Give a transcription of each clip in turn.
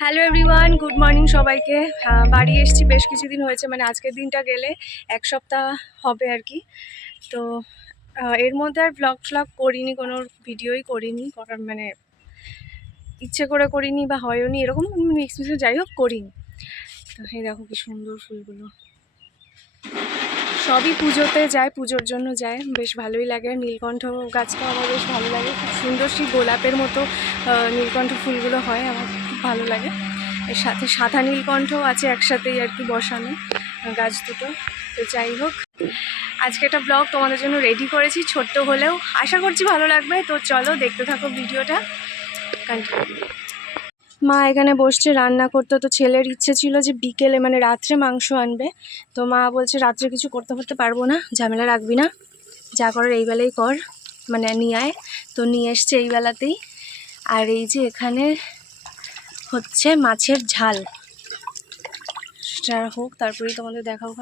Hello everyone, good morning সবাইকে। বাড়ি এসেছি বেশ কিছুদিন হয়েছে, মানে আজকের দিনটা গেলে এক সপ্তাহ হবে আর কি। তো এর মধ্যে আর ব্লগ করিনি, কোনো ভিডিওই করিনি, করার মানে ইচ্ছে করে করিনি বা হয়নি, এরকম মিক্স যাই হোক করিনি। তো এই দেখো কি সুন্দর ফুলগুলো, সবই পুজোতে যায়, পুজোর জন্য যায়, বেশ ভালোই লাগে। নীলকণ্ঠ গাছটাও আমার বেশ ভালো লাগে, খুব সুন্দর সেই গোলাপের মতো নীলকণ্ঠ ফুলগুলো হয়, আমার খুব ভালো লাগে। এর সাথে সাদা নীলকণ্ঠ আছে একসাথেই আর কি বসানো গাছ দুটো। তো যাই হোক, আজকে একটা ব্লগ তোমাদের জন্য রেডি করেছি, ছোট্ট হলেও আশা করছি ভালো লাগবে। তো চলো দেখতে থাকো ভিডিওটা কন্টিনিউ। মা এখানে বসছে রান্না করতে। তো ছেলের ইচ্ছে ছিল যে বিকেলে মানে রাত্রে মাংস আনবে। তো মা বলছে রাত্রে কিছু করতে পারবো না, ঝামেলা রাখবি না, যা করার এই বেলাই কর, মানে নিয়ে আয়। তো নিয়ে এসছে এই বেলাতেই। আর এই যে এখানে হচ্ছে মাছের ঝাল, সেটা হোক তারপরেই তোমাদের দেখাও।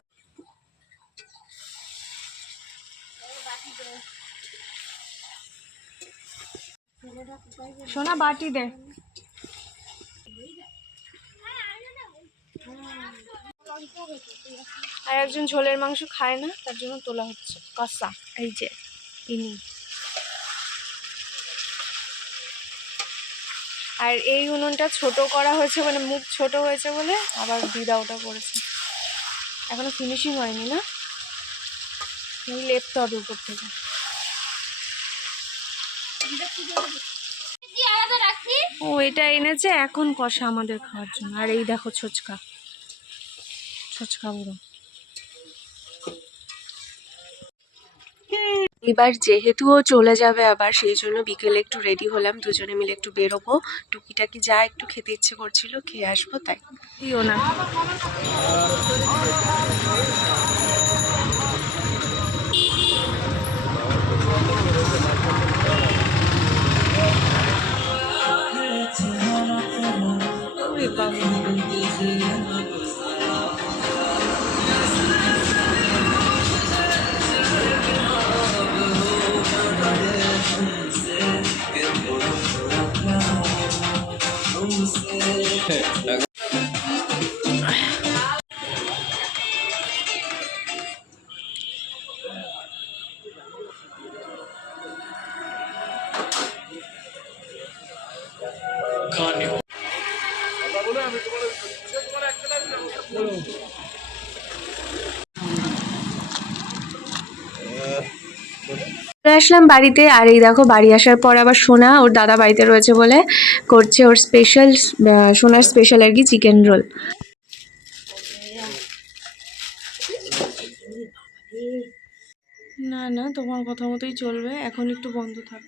সোনা বাটি দে। আর একজন ঝোলের মাংস খায় না, তার জন্য তোলা হচ্ছে কষা। এই যে ইনি। আর এই উনুনটা ছোট করা হয়েছে, মানে মুখ ছোট হয়েছে বলে আবার দিদা ওটা করেছে। এখনো ফিনিশিং হয়নি না, লেপতে হবে উপর থেকে। ও এটা এনেছে এখন কষা আমাদের খাওয়ার জন্য। আর এই দেখো ছোচকা বুড়ো। এবার যেহেতু ও চলে যাবে আবার, সেই জন্য বিকেলে একটু রেডি হলাম, দুজনে মিলে একটু বেরোবো। টুকিটাকি যা একটু খেতে ইচ্ছে করছিল, খেয়ে আসবো, তাই। দিও না। আসলাম বাড়িতে। আর এই দেখো বাড়ি আসার পর আবার সোনা ওর দাদা বাড়িতে রয়েছে বলে করছে ওর স্পেশাল, সোনার স্পেশাল আর কি চিকেন রোল। না না, তোমার কথা মতোই চলবে, এখন একটু বন্ধ থাক।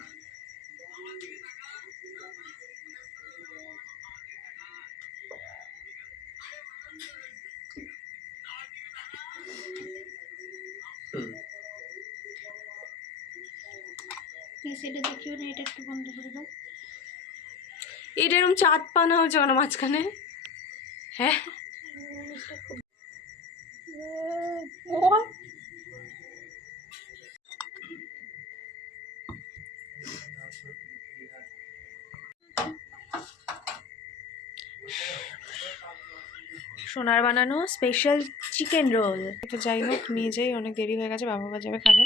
এটা দেখিও না, এটা একটু বন্ধ করে দাও। এটা এরকম চাঁদ পানা হয়েছে কেন মাঝখানে? হ্যাঁ সোনার বানানো স্পেশাল চিকেন রোল। তো যাই হোক নিয়ে যাই, অনেক দেরি হয়ে গেছে, বাবা যাবে খাবে।